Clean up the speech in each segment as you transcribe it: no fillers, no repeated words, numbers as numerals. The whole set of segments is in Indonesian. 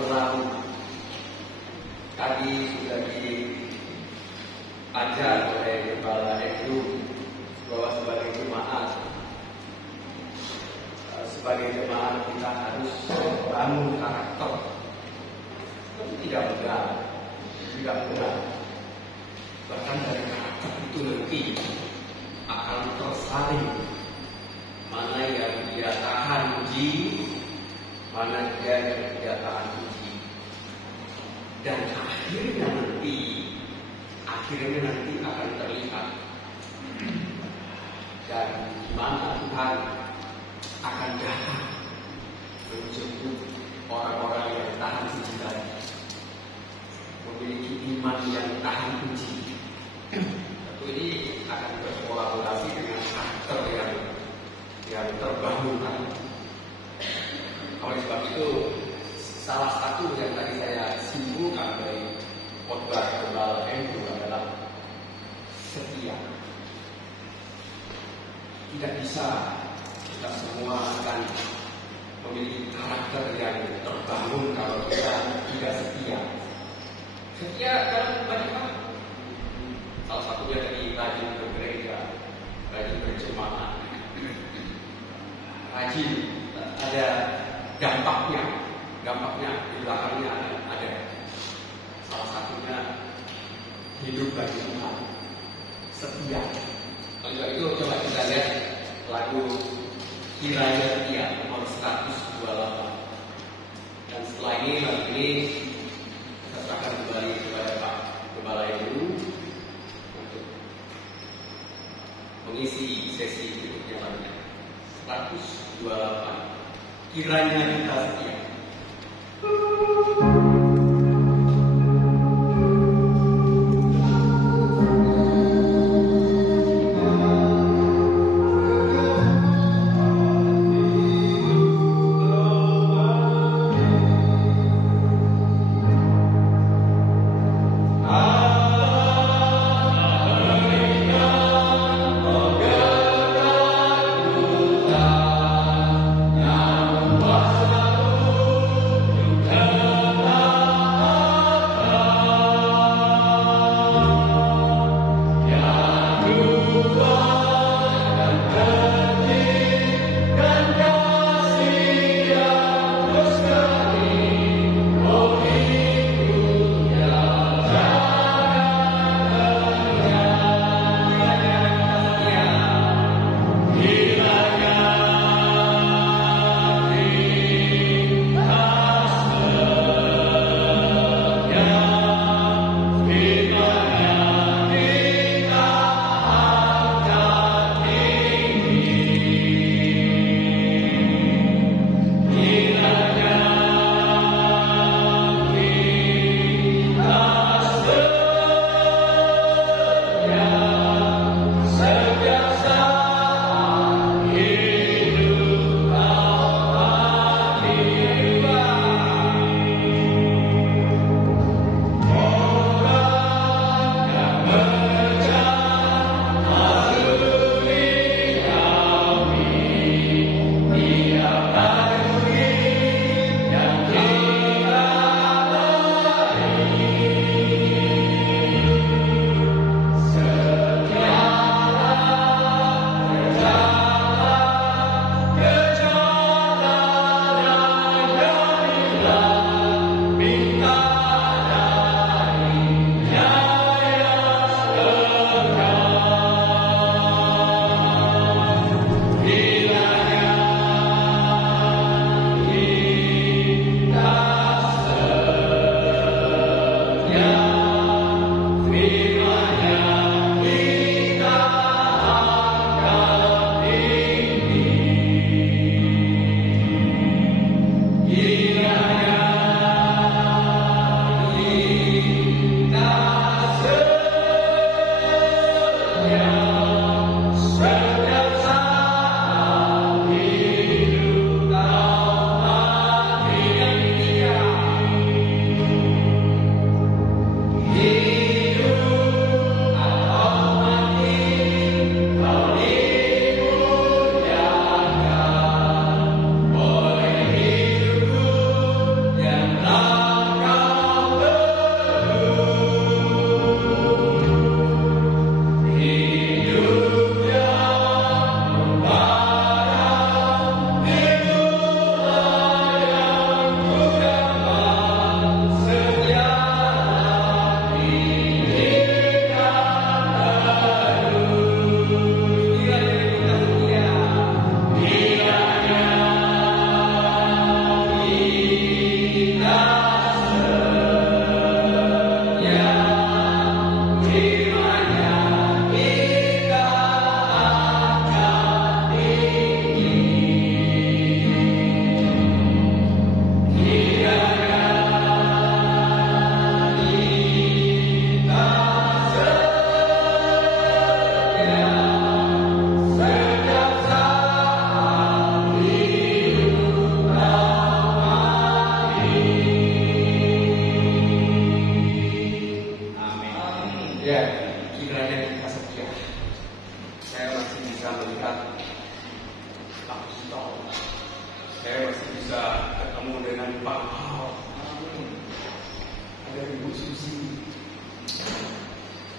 berlalu. Tadi sudah diajar oleh Gembala Andrew bahwa sebagai jemaat kita harus bangun karakter. Itu tidak mudah. Bahkan dari karakter itu nanti akan tersaring mana yang dia tahan uji, mana dia yang tidak tahan uji. Dan akhirnya nanti akan terlihat dan mana Tuhan akan datang menjemput orang-orang yang tahan uji tadi, memiliki iman yang tahan uji. Tentu ini akan berkolaborasi dengan karakter yang terbangun. Oleh sebab itu, salah satu yang tadi saya simpulkan dari khotbah Gembala Andrew adalah setia. Tidak bisa kita semua akan memiliki karakter yang terbangun kalau kita tidak setia. Setia dalam banyak hal. Salah satunya dari rajin bergereja, rajin berjemaat, rajin ada dampaknya di belakangnya ada. Salah satunya hidup bagi Tuhan, setia. Oleh itu coba kita lihat lagu Kiranya Setia nomor 128. Dan setelah ini lagu ini kita serahkan kembali kepada Pak Gembala Andrew untuk mengisi sesi berikutnya lainnya. 128. Kiranya kita setia. Yang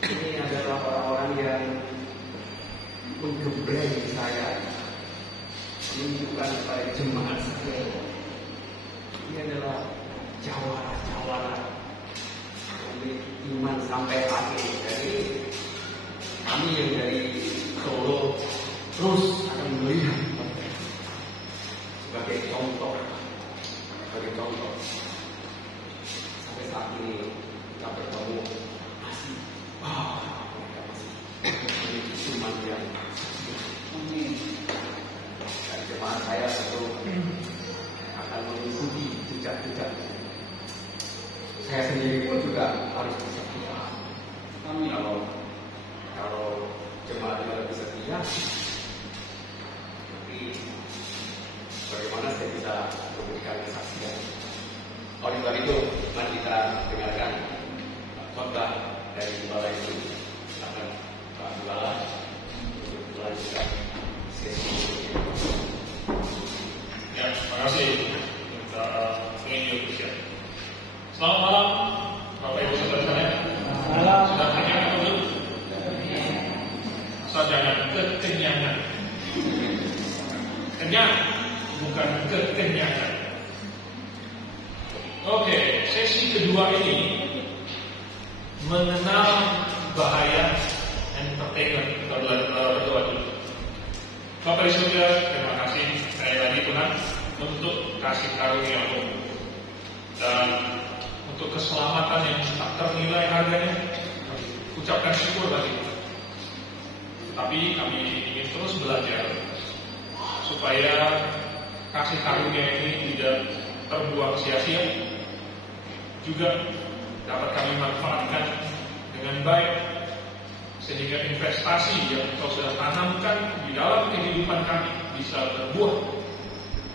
ini adalah orang-orang yang menggembleng saya, menunjukkan kepada jemaat saya. Ini adalah jawara-jawara memiliki iman sampai akhir. Jadi kami yang dari Solo terus akan melihat sebagai contoh, sampai saat ini kita bertemu masih mereka masih memiliki iman yang dan jemaat saya itu akan mengikuti jejak-jejak. Saya sendiri pun juga harus bersetia. Kami kalau jemaatnya lebih setia, tapi bagaimana saya bisa memberikan kesaksian? Oleh sebab itu, mari kita dengarkan khotbah dari Gembala itu. Silakan Pak Gembala untuk melanjutkan sesi ini. Ya, terima kasih ingin diucapkan. Selamat malam, Bapak Ibu Saudara sekalian. Malam. Sudah kenyang dulu? Jangan kekenyangan. Kenyang, bukan kekenyangan. Oke, sesi kedua ini mengenal bahaya entertainment. Kita berdoa dulu. Bapak Ibu Saudara, terima kasih sekali lagi Tuhan untuk kasih karunia-Mu dan untuk keselamatan yang tak ternilai harganya. Ucapkan syukur bagi Tuhan. Tapi kami ingin terus belajar supaya kasih karunia ini tidak terbuang sia-sia, juga dapat kami manfaatkan dengan baik, sehingga investasi yang Engkau sudah tanamkan di dalam kehidupan kami bisa berbuah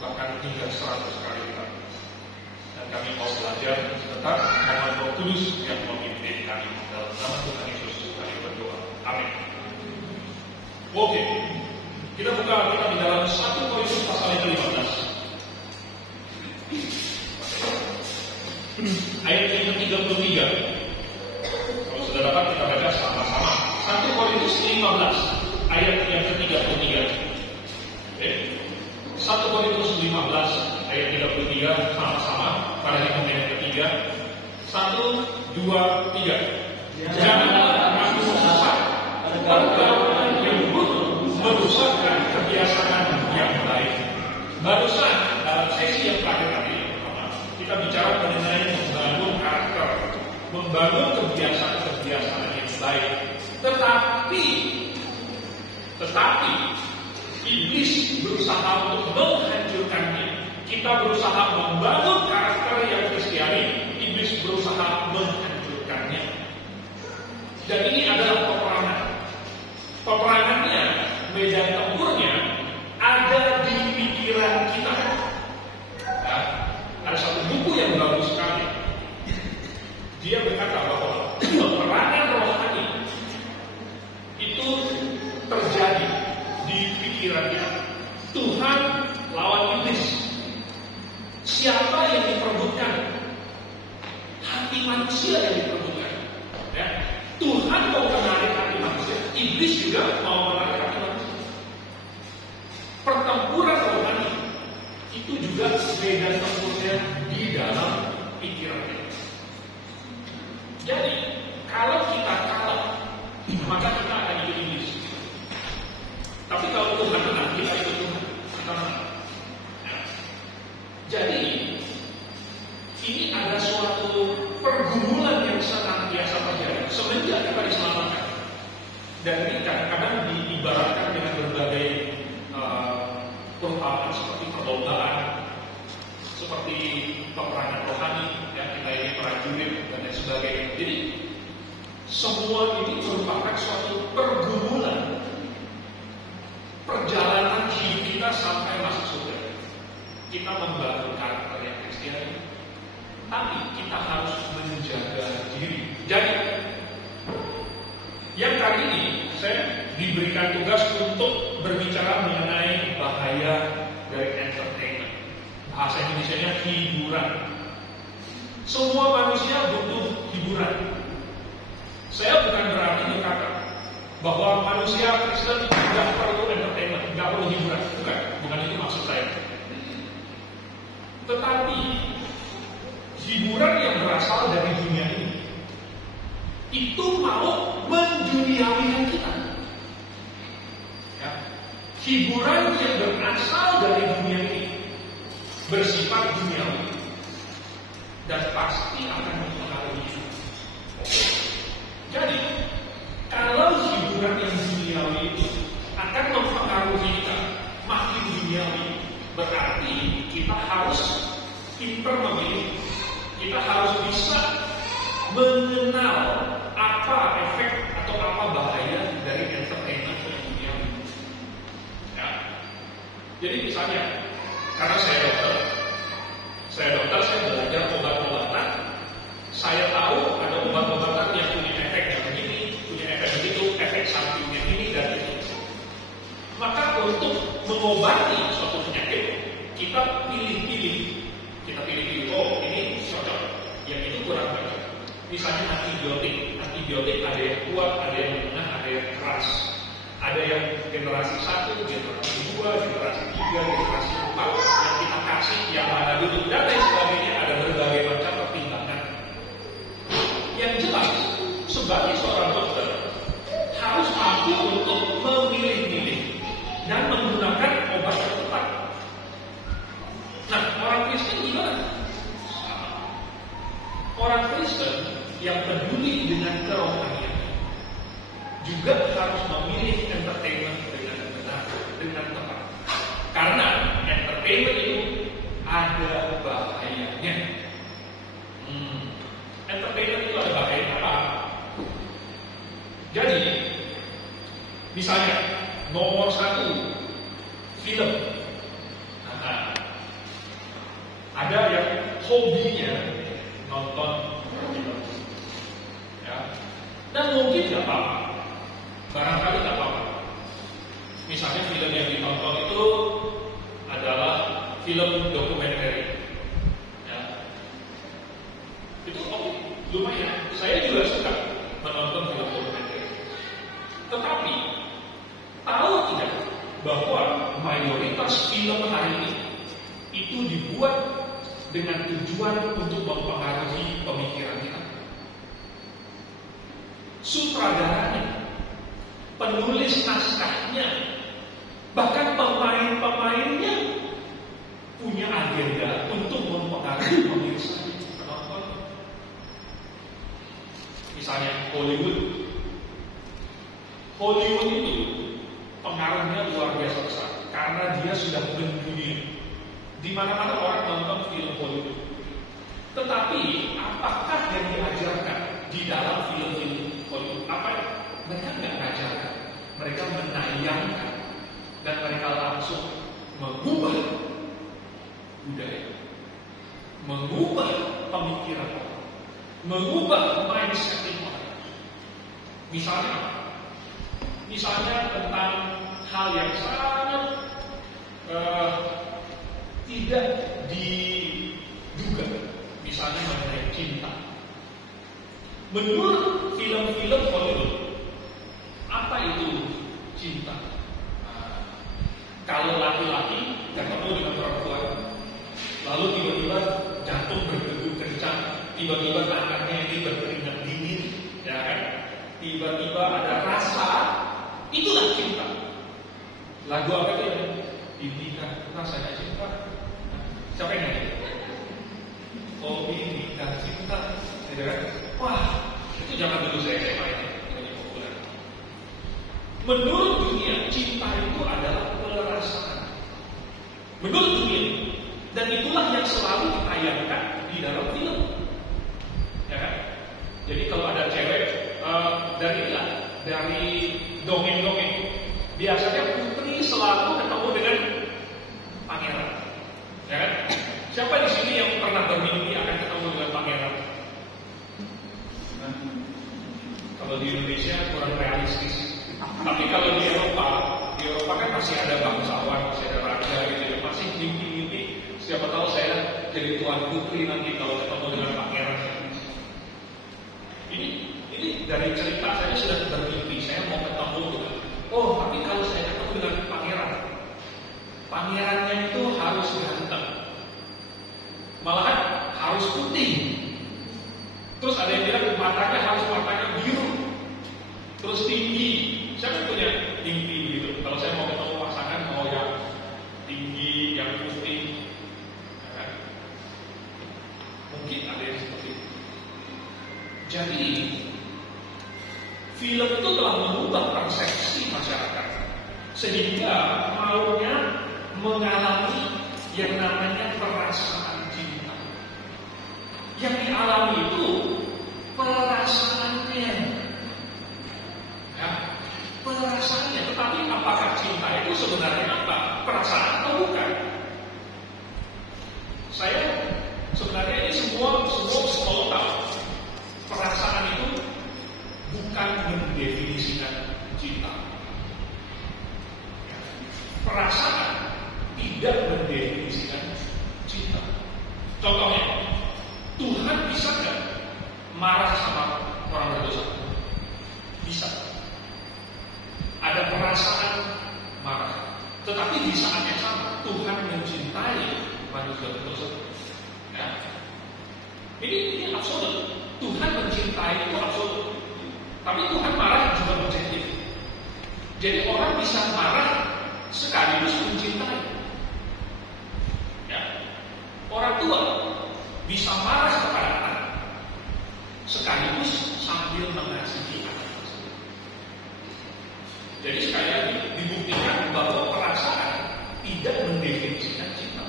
bahkan hingga 100 kali lipat. Dan kami mau belajar tetap mohon Roh Kudus yang memimpin kami. Dalam nama Tuhan Yesus kami berdoa. Amin. Oke, kita buka Alkitab di dalam 1 Korintus pasal yang ke-15. Ayat yang ke-33. Kalau sudah dapat kita baca sama-sama. 1 Korintus 15 ayat yang ke-33. Oke. 1 Korintus 15 ayat 33 sama-sama pada ayat ketiga. 1, 2, 3. Janganlah kamu sesat pergaulan yang buruk merusakkan kebiasaan yang baik. Barusan dalam sesi yang terakhir tadi kita bicara mengenai membangun karakter, membangun kebiasaan-kebiasaan yang baik. Tetapi iblis berusaha untuk menghancurkannya. Kita berusaha membangun karakter yang Kristiani, iblis berusaha menghancurkannya. Dan ini adalah peperangan. Peperangannya, medan tempurnya ada di pikiran kita. Ya, ada satu buku yang bagus sekali. Dia berkata bahwa peperangan rohani itu terjadi di pikiran kita. Tuhan lawan iblis. Siapa yang diperebutkan? Hati manusia yang diperebutkan. Ya. Tuhan mau menarik hati manusia, iblis juga mau menarik hati manusia. Pertempuran rohani itu juga medan tempurnya di dalam pikiran kita. Jadi kalau kita kalah, maka kita akan ikut iblis. Tapi kalau Tuhan menang, kita ikut Tuhan. Kita menang. Ya. Jadi ini ada suatu pergumulan yang senantiasa terjadi semenjak kita diselamatkan. Dan ini kadang-kadang diibaratkan dengan berbagai perumpamaan seperti perlombaan, seperti peperangan rohani, ya, kita ini prajurit dan lain sebagainya. Jadi semua ini merupakan suatu pergumulan perjalanan hidup kita sampai masuk surga. Kita membangun karakter yang Kristiani, tapi kita harus menjaga diri. Jadi, yang kali ini saya diberikan tugas untuk berbicara mengenai bahaya dari entertainment. Bahasa Indonesianya hiburan. Semua manusia butuh hiburan. Saya bukan berarti bahwa manusia Kristen tidak perlu entertainment, tidak perlu hiburan. Bukan itu maksud saya. Tetapi hiburan yang berasal dari dunia ini itu mau menduniawikan kita. Ya. Hiburan yang berasal dari dunia ini bersifat duniawi dan pasti akan mempengaruhi kita. Jadi, kalau hiburan yang duniawi itu akan mempengaruhi kita makin duniawi, berarti kita harus pintar memilih. Kita harus bisa mengenal apa efek atau apa bahaya dari entertainment yang duniawi. Ya. Jadi misalnya, karena saya dokter, saya belajar obat-obatan. Saya tahu ada obat-obatan yang punya efek yang begini, punya efek begitu, efek sampingnya ini dan itu. Maka untuk mengobati suatu penyakit, kita pilih-pilih. Kita pilih-pilih, oh ini cocok, yang itu kurang cocok. Misalnya antibiotik ada yang kuat, ada yang menengah, ada yang keras. Ada yang generasi 1, generasi 2, generasi 3, generasi 4 yang kita kasih, yang mana dulu dan lain sebagainya, ada berbagai macam pertimbangan. Yang jelas, sebagai seorang dokter harus mampu untuk memilih-milih dan menggunakan obat yang tepat. Nah, orang Kristen gimana? Orang Kristen yang peduli dengan kerohanian juga harus memilih entertainment dengan benar, dengan tepat. Karena entertainment itu ada bahayanya. Entertainment itu ada bahaya apa? Jadi, misalnya nomor 1 film. Ada yang hobinya nonton film, ya. Dan mungkin nggak apa-apa, barangkali nggak apa-apa. Misalnya film yang ditonton itu adalah film dokumenter, ya. Itu lumayan. Saya juga suka menonton film dokumenter. Tetapi tahu tidak bahwa mayoritas film hari ini itu dibuat dengan tujuan untuk mempengaruhi pemikiran kita. Sutradaranya, penulis naskahnya, bahkan pemain-pemainnya punya agenda untuk mempengaruhi pemirsa penonton. Misalnya Hollywood itu pengaruhnya luar biasa besar karena dia sudah mendunia. Di mana-mana orang nonton film Hollywood. Tetapi apakah yang diajarkan di dalam film-film Hollywood? Mereka nggak mengajarkan, mereka menayangkan dan mereka langsung mengubah budaya, mengubah pemikiran orang, mengubah mindset orang. Misalnya tentang hal yang sangat tidak diduga, misalnya mengenai cinta. Menurut film-film Hollywood, apa itu cinta? Kalau laki-laki ketemu dengan perempuan, lalu tiba-tiba jantung berdegup kencang, tiba-tiba tangannya ini berkeringat dingin, ya kan? Tiba-tiba ada rasa, itulah cinta. Lagu apa itu? Indikan rasanya cinta. Siapa yang nyanyi? Oh, indikan cinta. Wah, itu zaman dulu saya main. Populer. Menurut dunia, cinta itu adalah perasaan. Menurut dunia, dan itulah yang selalu ditayangkan di dalam film. Ya kan? Jadi kalau ada cewek dari dongeng-dongeng, biasanya putri selalu ketemu dengan pangeran. Ya kan? Siapa di sini yang pernah bermimpi akan ketemu dengan pangeran? Kalau di Indonesia kurang realistis. Tapi kalau di Eropa kan masih ada bangsawan, masih ada raja gitu, masih mimpi-mimpi. Siapa tahu saya jadi tuan putri nanti kalau ketemu dengan pangeran. Ini dari cerita saya sudah bermimpi, saya mau ketemu Terus ada yang bilang matanya harus matanya biru, terus tinggi. Siapa yang punya tinggi gitu? Kalau saya mau ketemu pasangan mau yang tinggi, yang putih, ya kan? Mungkin ada yang seperti itu. Jadi film itu telah mengubah persepsi masyarakat sehingga maunya mengalami yang namanya perasaan cinta. Yang dialami itu perasaannya, ya, perasaannya. Tetapi apakah cinta itu sebenarnya apa? Perasaan atau bukan? Saya sebenarnya ini semua tahu. Perasaan itu bukan mendefinisikan cinta. Perasaan tidak mendefinisikan cinta. Contohnya, Tuhan bisa nggak marah sama orang berdosa? Bisa. Ada perasaan marah. Tetapi di saat yang sama Tuhan mencintai manusia berdosa. Ya. Ini absolut. Tuhan mencintai itu absolut. Tapi Tuhan marah juga objektif. Jadi orang bisa marah sekaligus mencintai. Ya. Orang tua bisa marah kepada anak sekaligus sambil mengasihi anak tersebut. Jadi sekali lagi dibuktikan bahwa perasaan tidak mendefinisikan cinta.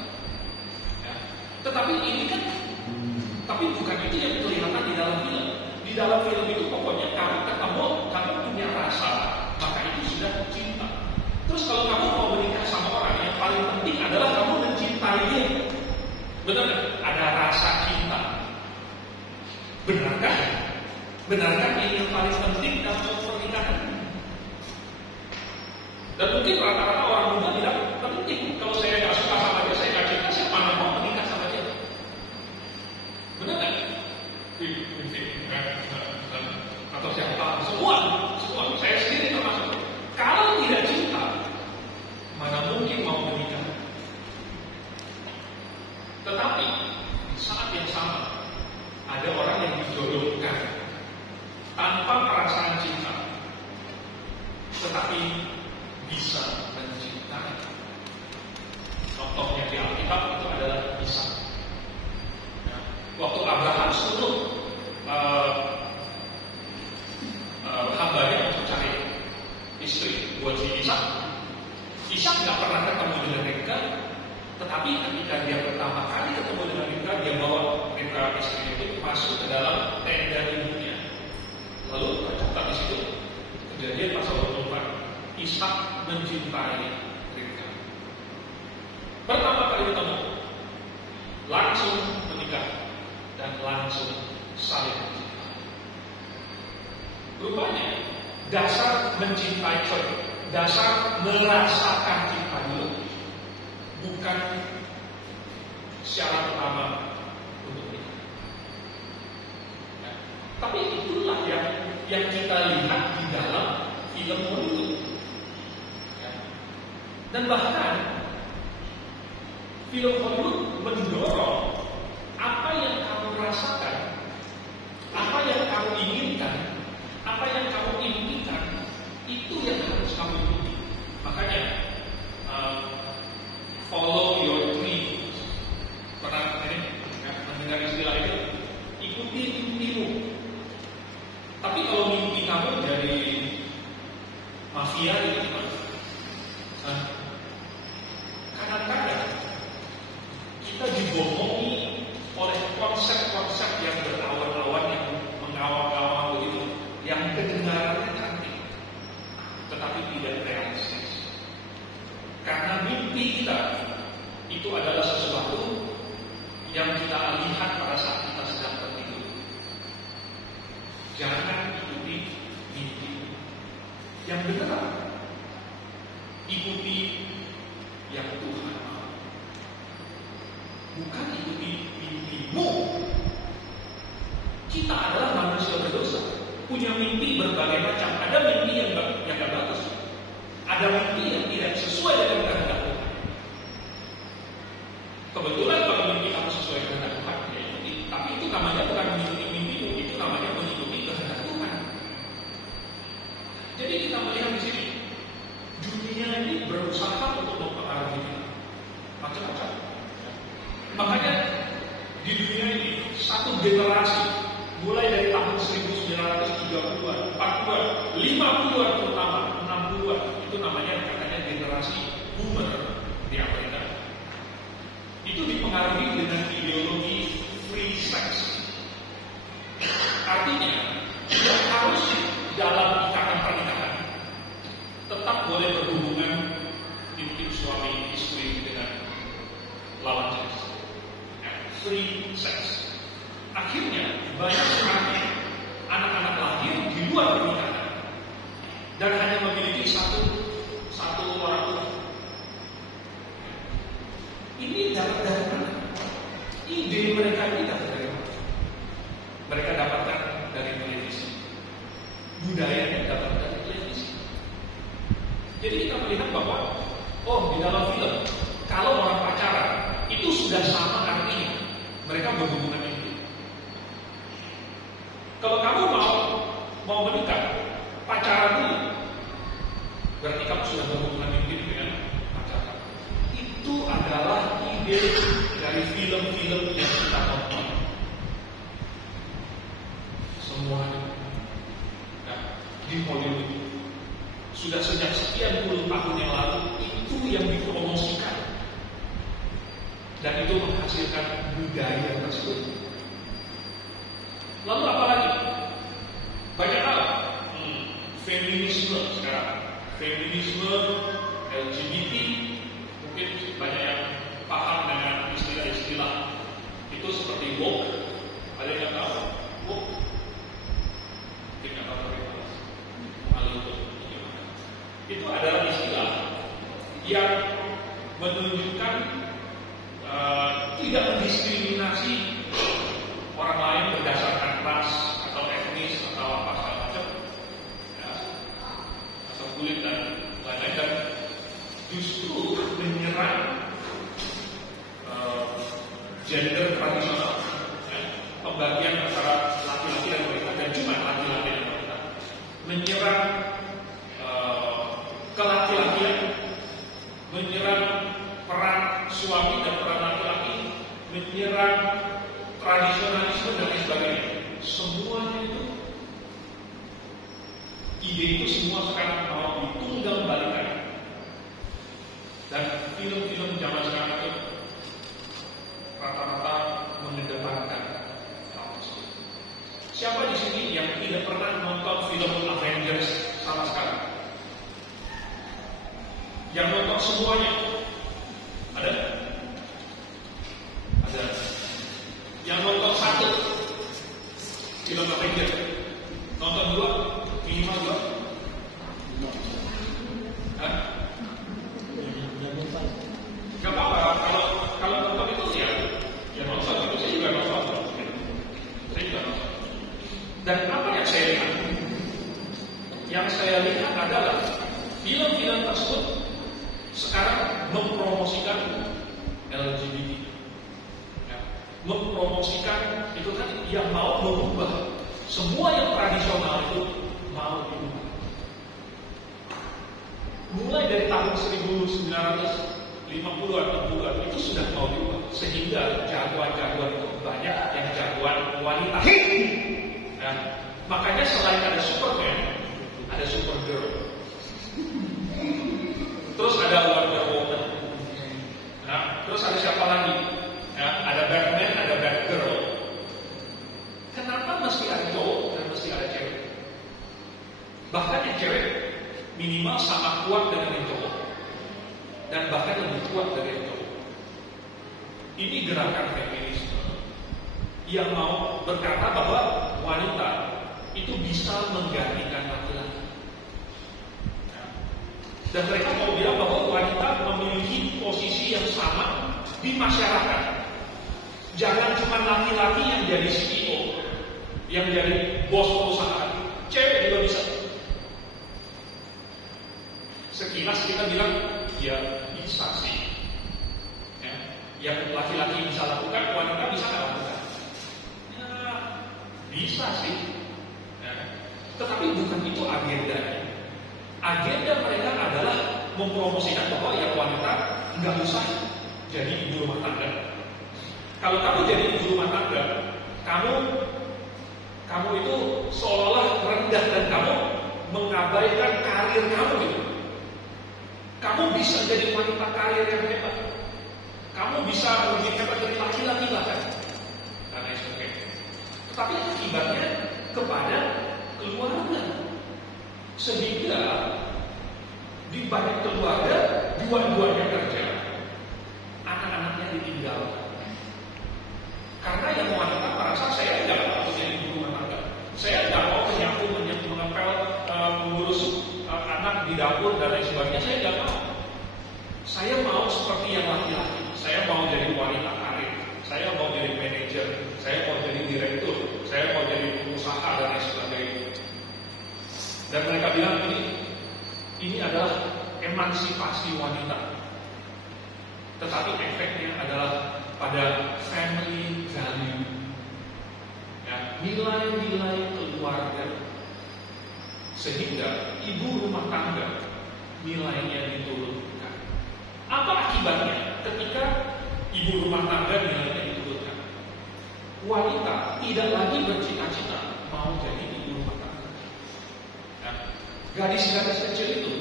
Ya. Tetapi ini kan, tapi bukan itu yang kelihatan di dalam film. Di dalam film itu pokoknya kamu punya rasa, maka itu sudah cinta. Terus kalau kamu mau menikah sama orang, yang paling penting adalah kamu mencintai dia. Benar nggak? Ada rasa cinta. Benarkah? Benarkah ini yang paling penting dalam pernikahan? Dan mungkin rata-rata orang muda bilang penting. Kalau saya nggak suka sama dia, saya nggak cinta, saya mana mau menikah sama dia? Benar nggak? Atau siapa? Semua. Saya sendiri termasuk. Kalau tidak cinta, mana mungkin mau menikah? Tetapi di saat yang sama ada orang yang dijodohkan tanpa perasaan cinta, tetapi bisa mencintai. Contohnya di Alkitab itu adalah Ishak. Waktu Abraham suruh hambanya untuk cari istri buat si Ishak, Ishak nggak pernah ketemu dengan Rebeka, tetapi ketika dia pertama kali ketemu dengan Rebeka, dia bawa Rebeka istri itu masuk ke dalam tenda ibunya. Lalu tercatat di situ Kejadian pasal 24, Ishak mencintai Rebeka. Pertama kali ketemu, langsung menikah dan langsung saling mencintai. Rupanya dasar mencintai, dasar merasakan cinta dulu, bukan syarat utama untuk menikah. Ya. Tapi itulah yang kita lihat di dalam film Hollywood. Ya. Dan bahkan film Hollywood mendorong apa yang kamu rasakan, apa yang kamu inginkan, apa yang kamu impikan, itu yang harus kamu ikuti. Makanya follow your dreams. Pernah mendengar istilah itu? Ikuti mimpimu. Tapi kalau mimpi kamu dari mafia itu gimana? Kadang-kadang kita dibohongi oleh konsep-konsep yang berawan-awan, yang mengawang-awang begitu, yang kedengarannya cantik, tetapi tidak realistis. Karena mimpi kita itu adalah sesuatu yang kita lihat pada saat kita sedang tertidur. Jangan ikuti mimpi yang benar, ikuti yang Tuhan mau. Bukan ikuti mimpimu. Kita adalah manusia berdosa, punya mimpi berbagai macam. Ada mimpi yang gak bagus, ada mimpi yang tidak sesuai dengan kehendak Tuhan. Kebetulan kalau mimpi kamu sesuai dengan Tuhan, ya ikuti. Tapi itu namanya bukan mengikuti mimpimu, 30-an, 40-an, 50-an terutama, 60-an. Itu namanya katanya generasi boomer di Amerika. Itu dipengaruhi dengan ideologi free sex. Artinya, tidak harus dalam ikatan pernikahan tetap boleh berhubungan intim suami istri dengan lawan jenis. Free sex. Akhirnya banyak sekali anak-anak lahir di luar pernikahan dan hanya memiliki satu orang tua. Ini dapat dari mana? Ide mereka ini dapat dari mana? Mereka dapatkan dari televisi. Budayanya dapat dari televisi. Jadi kita melihat bahwa di dalam film kalau orang pacaran itu sudah sama artinya mereka berhubungan intim. Kalau kamu mau menikah, pacaran dulu, berarti kamu sudah berhubungan intim dengan pacaran. Itu adalah ide dari film-film yang kita tonton. Semuanya di Hollywood sudah sejak sekian puluh tahun yang lalu itu yang dipromosikan dan itu menghasilkan budaya tersebut. Lalu apa lagi? Banyak hal. Feminisme sekarang, feminisme, LGBT, mungkin banyak yang paham dengan istilah-istilah itu seperti woke. Ada yang tahu woke? Tidak tahu itu adalah istilah yang menunjukkan tidak mendiskriminasi orang lain berdasarkan ras atau etnis atau apa segala macam, ya, atau kulit dan lain-lain, dan justru menyerang gender tradisional, ya, pembagian antara laki-laki dan wanita dan cuma laki-laki dan wanita, menyerang kelaki-lakian, menyerang peran suami dan peran laki-laki, menyerang tradisionalisme dan lain sebagainya. Semuanya itu, ide itu semua sekarang mau ditunggang balikan. Dan film-film zaman sekarang itu rata-rata mengedepankan hal tersebut. Siapa di sini yang tidak pernah nonton film Avengers sama sekali? Yang nonton semuanya ada? Ada. Yang nonton satu film Avengers, nonton dua, minimal dua. Hah? Gak apa-apa. Kalau nonton itu ya nonton itu saya juga nonton. Saya juga nonton. Dan apa yang saya lihat? Yang saya lihat adalah film-film tersebut sekarang mempromosikan LGBT, ya, mempromosikan itu tadi yang mau berubah. Semua yang tradisional itu mau diubah. Mulai dari tahun 1950-an, 60-an itu sudah mau diubah, sehingga jagoan-jagoan itu banyak yang jagoan wanita. Ya, makanya selain ada Superman, ada Supergirl. Terus ada Wonder Woman. Nah, terus ada siapa lagi? Ya, ada Batman, ada Batgirl. Kenapa mesti ada cowok dan mesti ada cewek? Bahkan yang cewek minimal sama kuat dengan yang cowok, dan bahkan lebih kuat dari yang cowok. Ini gerakan feminisme yang mau berkata bahwa wanita itu bisa menggantikan laki-laki. Dan mereka mau bilang bahwa wanita memiliki posisi yang sama di masyarakat. Jangan cuma laki-laki yang jadi CEO, yang jadi bos perusahaan, cewek juga bisa. Sekilas kita bilang, ya bisa sih. Ya, yang laki-laki bisa lakukan, wanita bisa nggak lakukan? Ya, bisa sih. Ya. Tetapi bukan itu agendanya. Agenda mereka adalah mempromosikan bahwa ya wanita nggak usah jadi ibu rumah tangga. Kalau kamu jadi ibu rumah tangga, kamu itu seolah-olah indah dan kamu mengabaikan karir kamu gitu. Kamu bisa jadi wanita karir yang hebat. Kamu bisa lebih hebat dari laki-laki bahkan. Dan lain sebagainya. Tetapi akibatnya kepada keluarga. Sehingga di banyak keluarga dua-duanya kerja, anak-anaknya ditinggal. Karena yang wanita merasa saya tidak mau jadi ibu rumah tangga, saya tidak mau menyapu, mengepel, mengurus anak di dapur dan lain sebagainya. Saya tidak mau. Saya mau seperti yang laki-laki. Saya mau jadi wanita karir. Saya mau jadi manajer. Saya mau jadi direktur. Saya mau jadi pengusaha dan lain sebagainya. Dan mereka bilang ini adalah emansipasi wanita. Tetapi efeknya adalah pada family value, ya, nilai-nilai keluarga. Sehingga ibu rumah tangga nilainya diturunkan. Apa akibatnya ketika ibu rumah tangga nilainya diturunkan? Wanita tidak lagi bercita-cita mau jadi ibu rumah tangga. Ya, gadis-gadis kecil itu,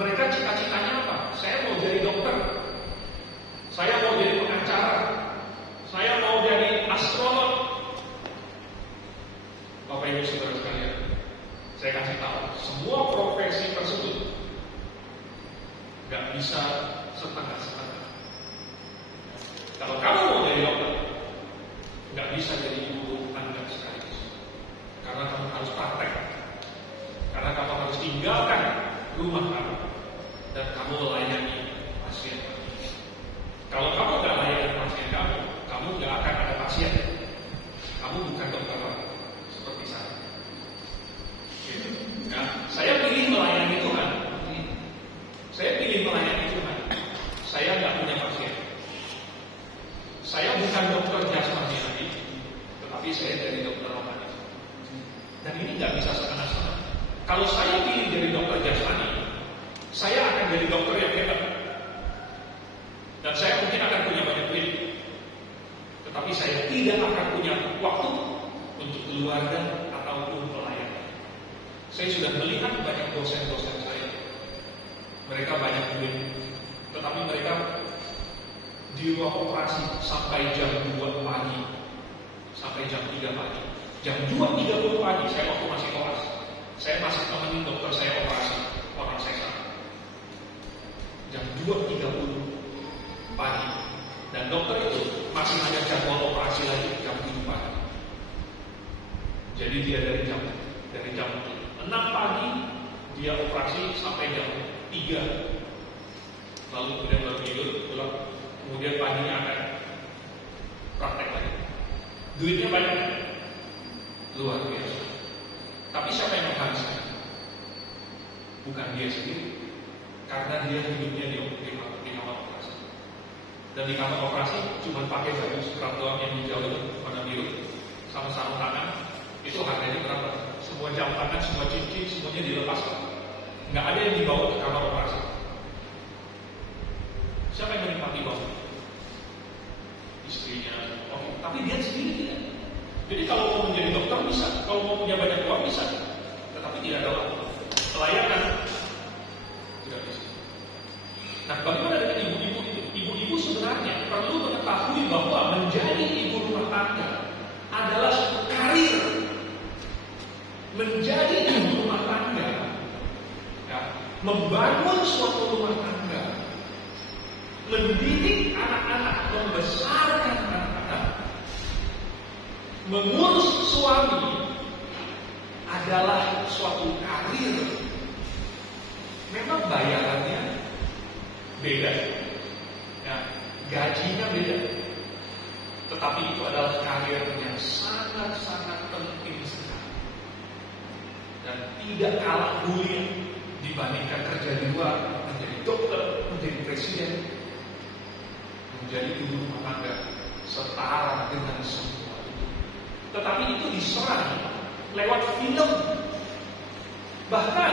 mereka cita-citanya apa? Saya mau jadi dokter, saya mau jadi pengacara, saya mau jadi astronot. Bapak Ibu saudara sekalian, saya kasih tahu, semua profesi tersebut gak bisa setengah-setengah. Kalau kamu mau jadi dokter, gak bisa jadi ibu rumah tangga sekaligus. Karena kamu harus praktek, karena kamu harus tinggalkan rumah kamu dan kamu melayani pasien. Kalau kamu gak melayani pasien kamu gak akan ada pasien. Kamu bukan dokter seperti saya. Nah, saya pilih melayani Tuhan. Saya pilih melayani Tuhan. Saya gak punya pasien. Saya bukan dokter jasmani lagi, tetapi saya jadi dokter rohani. Dan ini gak bisa setengah-setengah. Kalau saya pilih jadi dokter jasmani, saya akan jadi dokter yang hebat. Dan saya mungkin akan punya banyak duit. Tetapi saya tidak akan punya waktu untuk keluarga ataupun pelayanan. Saya sudah melihat banyak dosen-dosen saya. Mereka banyak duit, tetapi mereka di ruang operasi sampai jam 2 pagi, sampai jam 3 pagi. Jam 2.30 pagi, saya waktu masih kelas, saya masih temenin dokter saya operasi orang sesar. Jam 2.30 pagi, dan dokter itu masih ada jadwal operasi lagi jam 7 pagi. Jadi dia dari jam 6 pagi dia operasi sampai jam 3, lalu kemudian baru tidur pulang, kemudian paginya akan praktek lagi. Duitnya banyak, luar biasa. Tapi siapa yang menghabiskan? Bukan dia sendiri, karena dia hidupnya di kamar operasi. Dan di kamar operasi cuma pakai baju scrub doang yang hijau itu, warna biru, sama sarung tangan. Itu harganya berapa? Semua jam tangan, semua cincin, semuanya dilepaskan. Nggak ada yang dibawa ke kamar operasi. Siapa yang menikmati bawah? Istrinya. Oke. Tapi dia sendiri tidak. Jadi kalau mau menjadi dokter bisa, kalau mau punya banyak uang bisa, tetapi tidak ada waktu. Pelayanan tidak bisa. Nah, bagaimana dengan ibu-ibu itu? Ibu-ibu sebenarnya perlu mengetahui bahwa menjadi ibu rumah tangga adalah suatu karir. Menjadi ibu rumah tangga, ya, membangun suatu rumah tangga, mendidik anak-anak, membesarkan anak-anak, mengurus suami adalah suatu karir. Memang bayarannya beda, ya, gajinya beda, tetapi itu adalah karir yang sangat-sangat penting sekali dan tidak kalah mulia dibandingkan kerja di luar, menjadi dokter, menjadi presiden, menjadi ibu rumah tangga, setara dengan semua itu. Tetapi itu diserang lewat film. Bahkan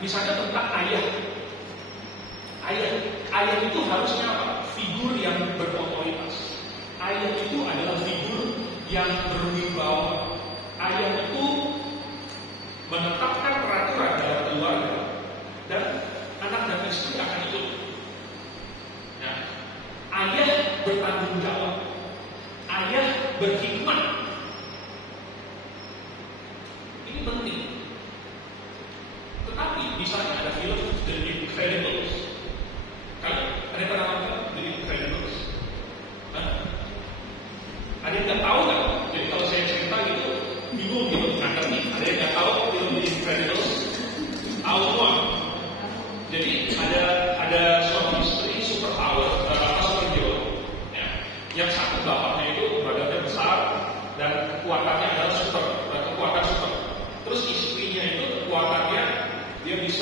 misalnya tentang ayah. Ayah itu harusnya apa? Figur yang berotoritas. Ayah itu adalah figur yang berwibawa. Ayah itu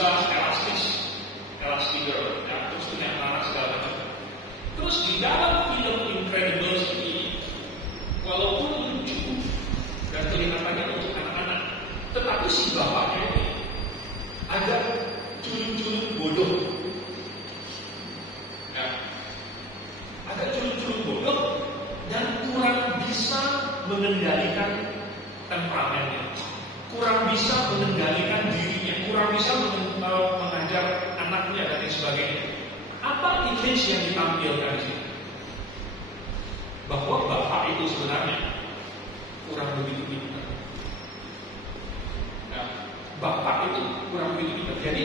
bisa elastic girl, ya, terus punya anak segala macam. Terus di dalam film Incredibles ini, walaupun lucu dan kelihatannya untuk anak-anak, tetapi si bapaknya ini agak culun-culun bodoh. Ya, agak culun-culun bodoh dan kurang bisa mengendalikan temperamennya, kurang bisa mengendalikan dirinya, kurang bisa mengajar anaknya dan lain sebagainya. Apa image yang ditampilkan di sini? Bahwa bapak itu sebenarnya kurang begitu pintar. Ya, bapak itu kurang begitu pintar. Jadi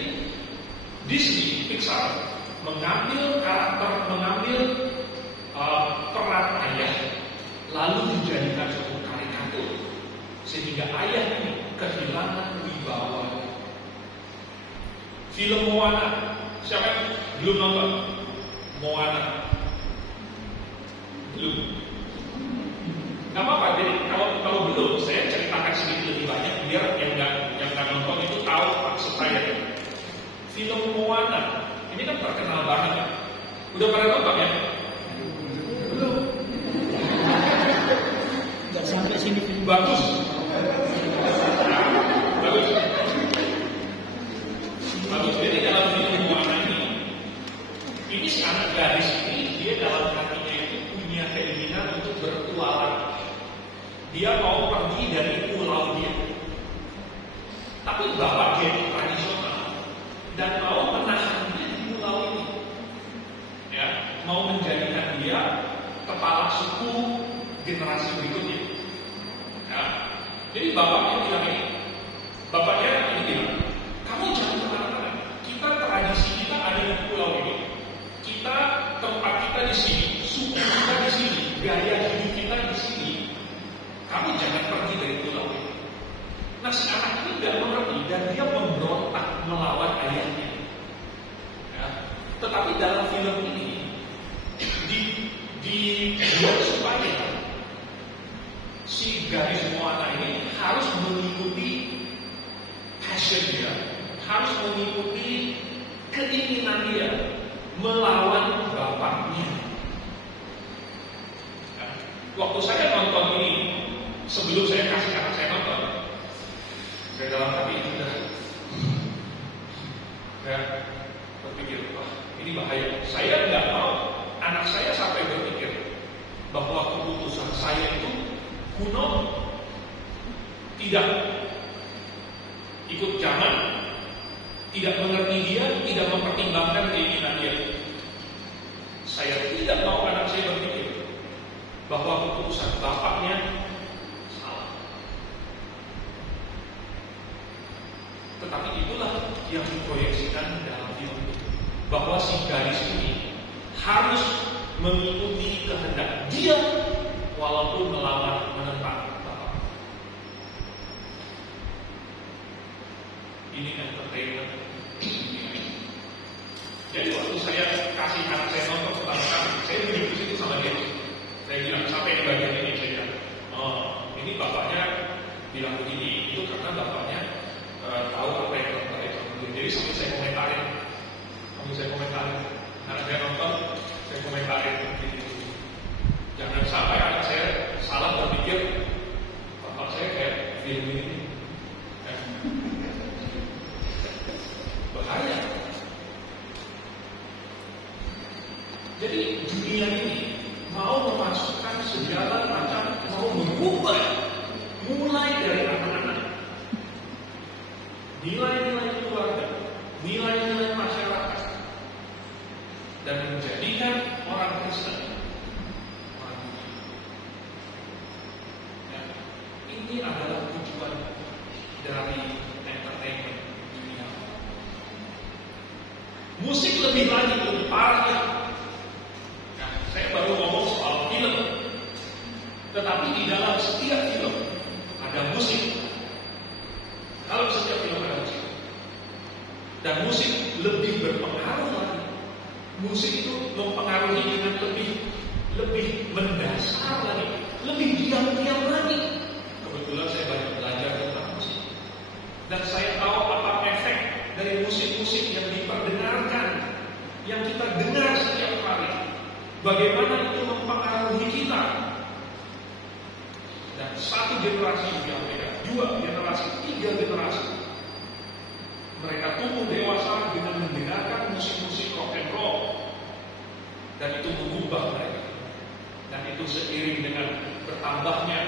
Disney, Pixar mengambil karakter, mengambil peran ayah, lalu dijadikan suatu karikatur, sehingga ayah ini kehilangan wibawa. Film Moana, siapa yang belum nonton? Moana belum? Gak apa-apa. Jadi kalau belum, saya ceritakan sedikit lebih banyak biar yang nggak nonton itu tahu maksud saya. Film Moana ini kan terkenal banget. Udah pada nonton ya? Belum. Gak sampai sini. Bagus. Bagus. Bagus. Jadi dalam film Moana ini si anak gadis ini, dia dalam hatinya itu punya keinginan untuk bertualang. Dia mau pergi dari pulau dia. Tapi bapak dia itu tradisional dan mau menahan dia di pulau ini. Ya, mau menjadikan dia kepala suku generasi berikutnya. Ya. Jadi bapaknya bilang ini, bapaknya ini bilang, kamu jangan kemana-mana. Kita tradisi kita ada di pulau ini. Kita tempat kita di sini, suku kita di sini, gaya hidup kita di sini. Kamu jangan pergi dari pulau ini. Nah, si anak ini tidak mengerti dan dia memberontak melawan ayahnya. Ya. Tetapi dalam film ini dibuat supaya si gadis Moana ini harus mengikuti passion dia, harus mengikuti keinginan dia melawan bapaknya. Nah, waktu saya nonton ini, sebelum saya kasih anak saya nonton, saya dalam hati itu saya berpikir, wah ini bahaya. Saya nggak mau anak saya sampai berpikir bahwa keputusan saya itu kuno, tidak ikut zaman, tidak mengerti dia, tidak mempertimbangkan keinginan dia. Saya tidak mau anak saya berpikir bahwa keputusan bapaknya salah. Tetapi itulah yang diproyeksikan dalam film itu, bahwa si gadis ini harus mengikuti kehendak dia walaupun melawan, menentang bapak. Ini entertainment. Jadi waktu saya kasih anak saya nonton pertama kali, saya duduk itu sama dia. Saya bilang, sampai di bagian ini, saya bilang, oh, ini bapaknya bilang begini, itu karena bapaknya tahu apa yang bapaknya itu. Jadi sambil saya komentarin, anak saya nonton, saya komentarin gitu. Jangan sampai anak saya salah berpikir bapak saya kayak film ini. Bahaya. Jadi dunia ini mau memasukkan segala macam, mau mengubah mulai dari anak-anak, nilai-nilai keluarga, nilai-nilai masyarakat, dan menjadikan orang Kristen orang dunia. Ya, ini adalah tujuan dari entertainment dunia. Musik lebih lagi, lebih parah. Saya baru ngomong soal film, tetapi di dalam setiap film ada musik. Dalam setiap film ada musik, dan musik lebih berpengaruh lagi. Musik itu mempengaruhi dengan lebih mendasar lagi, lebih diam-diam lagi. Kebetulan saya banyak belajar tentang musik, dan saya tahu apa efek dari musik dengar setiap hari, bagaimana itu mempengaruhi kita. Dan satu generasi di Amerika, 2 generasi, 3 generasi, mereka tumbuh dewasa dengan mendengarkan musik-musik rock and roll, dan itu mengubah mereka. Dan itu seiring dengan bertambahnya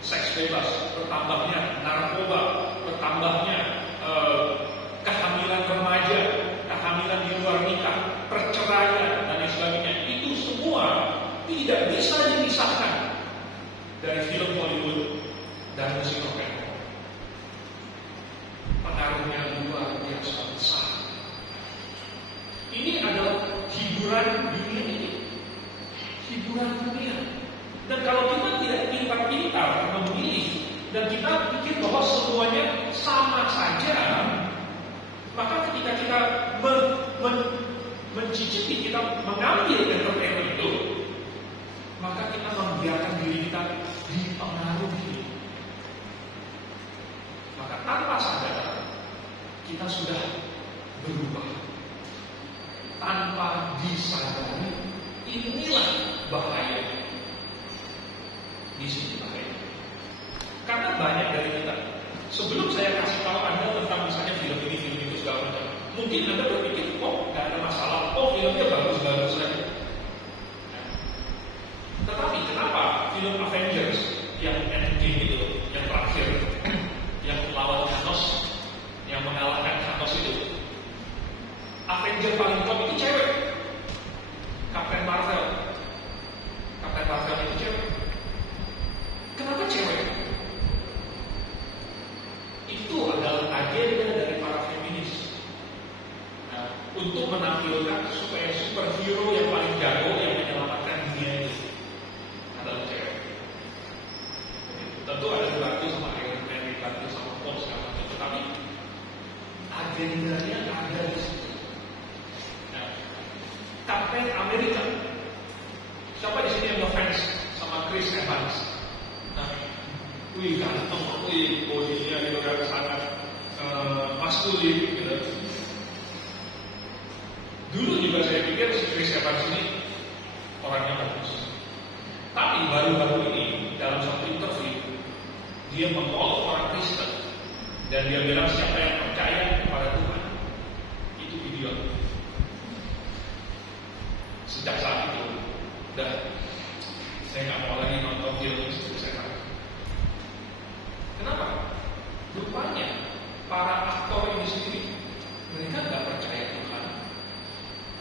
seks bebas, bertambahnya narkoba, bertambahnya kehamilan remaja, kehamilan di luar nikah, perceraian dan lain sebagainya. Itu semua tidak bisa dipisahkan dari film Hollywood dan musik rock and roll. Pengaruhnya luar biasa besar. Ini adalah hiburan dunia ini. Hiburan dunia. Dan kalau kita tidak pintar-pintar memilih dan kita pikir bahwa semuanya sama saja, maka ketika kita mencicipi, kita mengambil entertainment itu, maka kita membiarkan diri kita dipengaruhi. Maka tanpa sadar kita sudah berubah. Tanpa disadari, inilah bahaya. Di sini bahaya. Karena banyak dari kita, sebelum saya kasih tahu Anda tentang misalnya film ini, film itu segala macam, mungkin Anda berpikir, oh nggak ada masalah, oh filmnya bagus-bagus saja. Tetapi kenapa film Avengers yang Endgame itu, yang terakhir, yang lawan Thanos, yang mengalahkan Thanos itu, Avenger paling top itu cewek, Captain Marvel. Captain Marvel itu cewek. Kenapa cewek? Itu adalah agenda dari para feminis. Nah, untuk menampilkan supaya superhero yang paling jago yang menyelamatkan dunia itu adalah cewek. Tentu ada dibantu sama Iron Man, dibantu sama Thor segala macam, tetapi agendanya ada di situ. Nah, Captain America. Siapa di sini yang ngefans sama Chris Evans? Nah, wih ganteng, wih bodinya juga sangat maskulin gitu. Dulu juga saya pikir si Chris Evans ini orangnya bagus. Tapi baru-baru ini dalam satu interview dia menolak orang Kristen dan dia bilang siapa yang percaya kepada Tuhan itu idiot. Sejak saat itu dan saya nggak mau lagi nonton film itu. Kenapa? Rupanya para aktor ini sendiri mereka nggak percaya Tuhan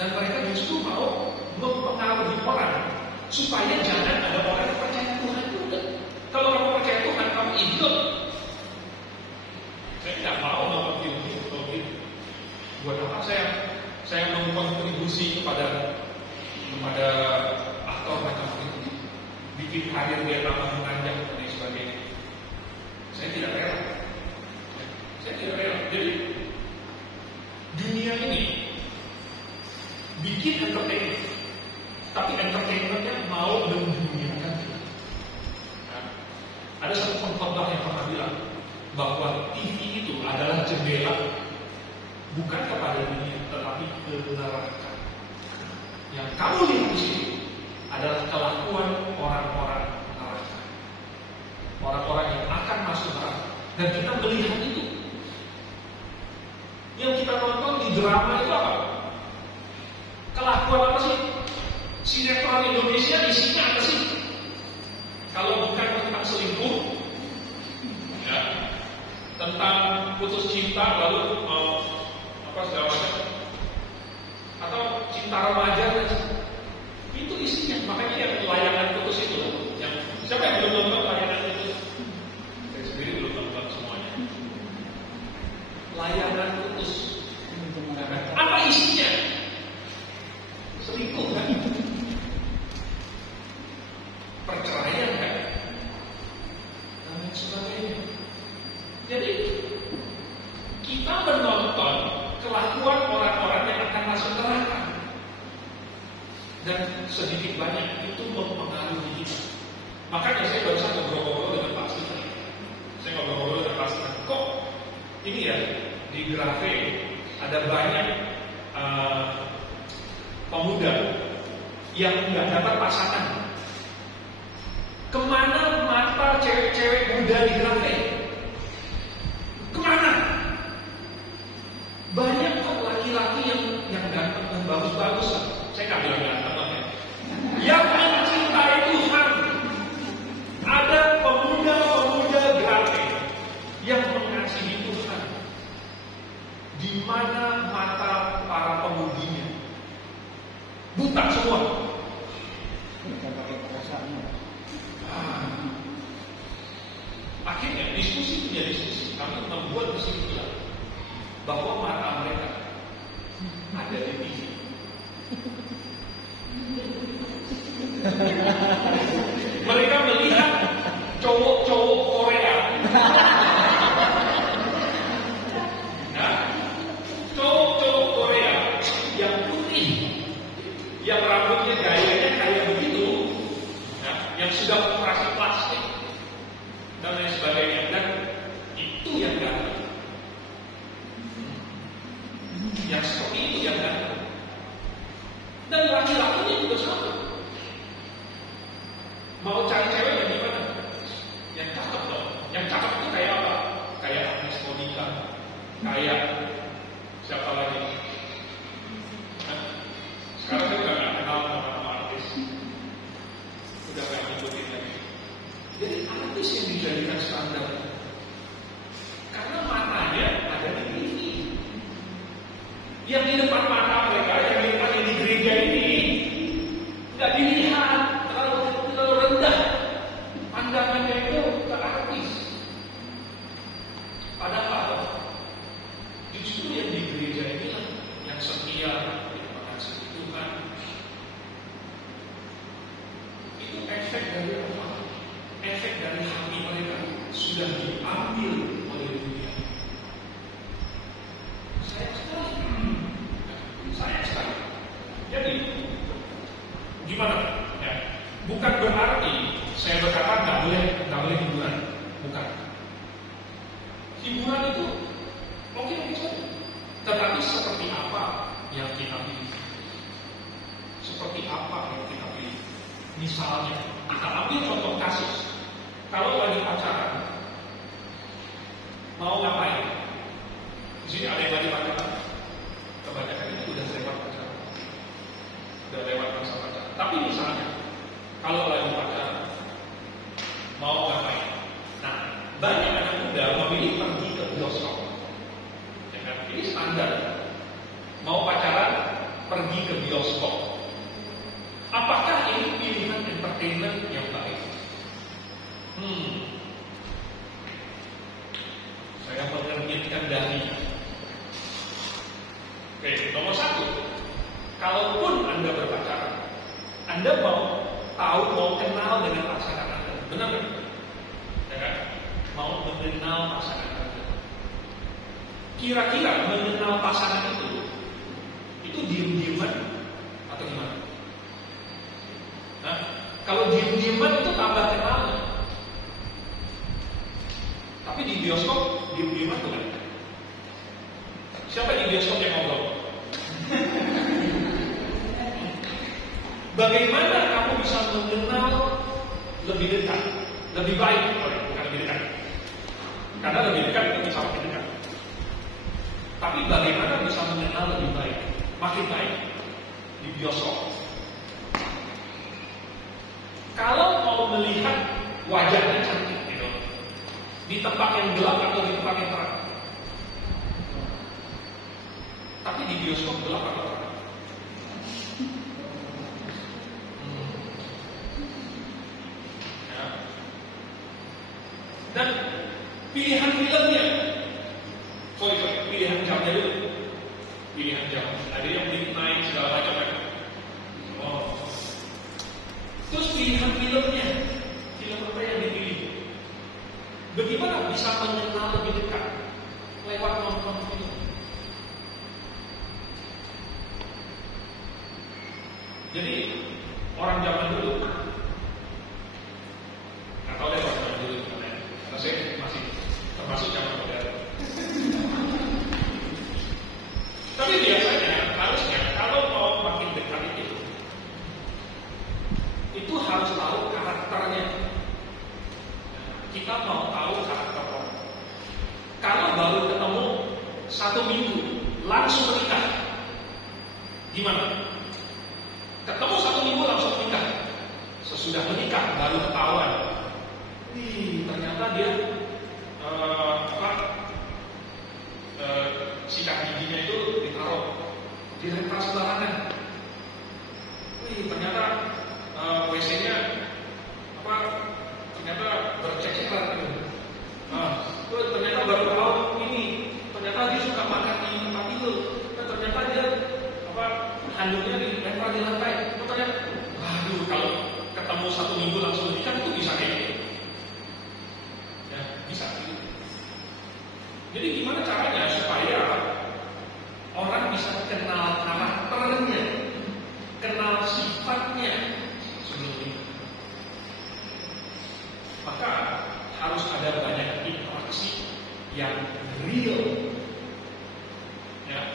dan mereka justru mau mempengaruhi orang supaya jangan ada orang yang percaya Tuhan juga. Kalau kamu percaya Tuhan, kamu idiot. Saya tidak mau nonton film itu. Buat apa saya mengkontribusi kepada aktor macam itu, bikin karir dia tambah menanjak dan sebagainya. Saya tidak rela. Jadi dunia ini bikin entertainment, tapi entertainmentnya mau menduniakan kita. Nah, ada satu pengkhotbah yang pernah bilang bahwa TV itu adalah jendela bukan kepada dunia, tetapi ke neraka. Yang kamu lihat di sini adalah kelakuan orang-orang neraka, orang-orang yang akan masuk neraka, dan kita melihat itu. Yang kita nonton di drama itu apa? Kelakuan apa sih? Sinetron Indonesia isinya apa sih? Kalau bukan tentang selingkuh, ya, tentang putus cinta lalu segala macam, atau cinta remaja, itu isinya. Makanya yang layangan putus itu, yang siapa yang belum nonton layangan putus? Saya sendiri belum nonton semuanya. Layangan putus, apa isinya? Selingkuh kan? Perceraian kan? Dan lain sebagainya. Jadi kita menonton kelakuan orang-orang yang akan masuk neraka, dan sedikit banyak itu mempengaruhi kita. Makanya saya barusan ngobrol-ngobrol dengan Pak Stephen. Saya ngobrol-ngobrol dengan Pak Stephen. Kok ini ya di Grafe ada banyak pemuda yang nggak dapat pasangan. Kemana mata cewek-cewek muda di Grafik? Kemana? Banyak kok laki-laki yang ganteng dan bagus-bagus. Saya nggak bilang ganteng ya. Yang mencintai Tuhan. Ada pemuda-pemuda Grafik yang mengasihi Tuhan. Di mana mata para pemudinya? Buta semua. Bukan pakai perasaannya. Akhirnya diskusi menjadi diskusi. Kami membuat kesimpulan bahwa mata mereka ada di TV. Mereka melihat cowok-cowok Korea. Nah, cowok-cowok Korea yang putih, yang rambutnya gayanya kayak begitu, nah, yang sudah operasi plastik dan lain sebagainya, dan itu yang ganteng. Yang seperti itu yang ganteng. Dan laki-lakinya juga sama. Mau cari cewek yang gimana? Yang cakep dong. Yang cakep itu kayak apa? Kayak Agnes Monica, kayak siapa lagi? Sekarang saya udah gak kenal nama artis, udah gak ngikutin lagi. Jadi artis yang dijadikan standar karena matanya ada di TV. Yang di depan mata mereka, yang di depan yang di gereja ini nggak dilihat, terlalu rendah pandangannya itu ke artis. Padahal justru yang di gereja ini yang setia, yang mengasihi Tuhan. Itu efek dari apa? Efek dari hati mereka sudah diambil oleh dunia. Sayang sekali. Jadi gimana? Ya, bukan berarti saya berkata nggak boleh hiburan, bukan. Hiburan itu oke saja. Tetapi seperti apa yang kita pilih? Seperti apa yang kita pilih? Misalnya, kita ambil contoh kasus. Kalau lagi pacaran, mau ngapain? Di sini ada yang lagi pacaran. Kebanyakan itu udah lewat pacaran, udah lewat masa pacaran. Tapi misalnya, kalau lagi pacaran, mau ngapain? Nah, banyak anak muda memilih pergi ke bioskop. Ya kan? Ini standar. Mau pacaran, pergi ke bioskop. Apakah ini pilihan entertainment yang baik? Saya menerbitkan dari. Oke, nomor satu, kalaupun Anda berpacaran, Anda mau tahu, mau kenal dengan pasangan Anda, benar nggak? Ya kan? Mau mengenal pasangan Anda. Kira-kira mengenal pasangan itu diem-dieman atau gimana? Nah, kalau diem-dieman itu tambah kenalnya. Tapi di bioskop diem-dieman tuh kan? Siapa di bioskop yang ngobrol? Bagaimana kamu bisa mengenal lebih dekat, lebih baik, bukan lebih dekat? Karena lebih dekat itu bisa makin dekat. Tapi bagaimana bisa mengenal lebih baik, makin baik di bioskop? Kalau mau melihat wajahnya cantik, gitu, di tempat yang gelap atau di tempat yang terang? Tapi di bioskop gelap atau terang? Ya. Dan pilihan filmnya, pilihan jamnya dulu. Pilihan jam, ada yang midnight segala macam kan? Oh. Terus pilihan filmnya, film apa yang dipilih? Bagaimana bisa mengenal lebih dekat lewat nonton film? Jadi orang zaman dulu, atau orang zaman dulu, karena saya masih termasuk zaman modern. Tapi biasanya harusnya kalau mau makin dekat 1 minggu langsung menikah. Gimana? Ketemu 1 minggu langsung menikah. Sesudah menikah baru ketahuan. Ternyata dia sikat giginya itu ditaruh di rempah sembarangan. Ternyata WC-nya ternyata berceceran. Ternyata baru tahu ini. Ternyata dia suka makan di tempat tidur. Ternyata dia handuknya dilempar di lantai. Ternyata, kalau ketemu 1 minggu langsung menikah itu bisa kayak gitu. Ya, bisa gitu. Jadi gimana caranya supaya orang bisa kenal karakternya, kenal sifatnya sebelum ini? Maka harus ada banyak interaksi yang real. Ya.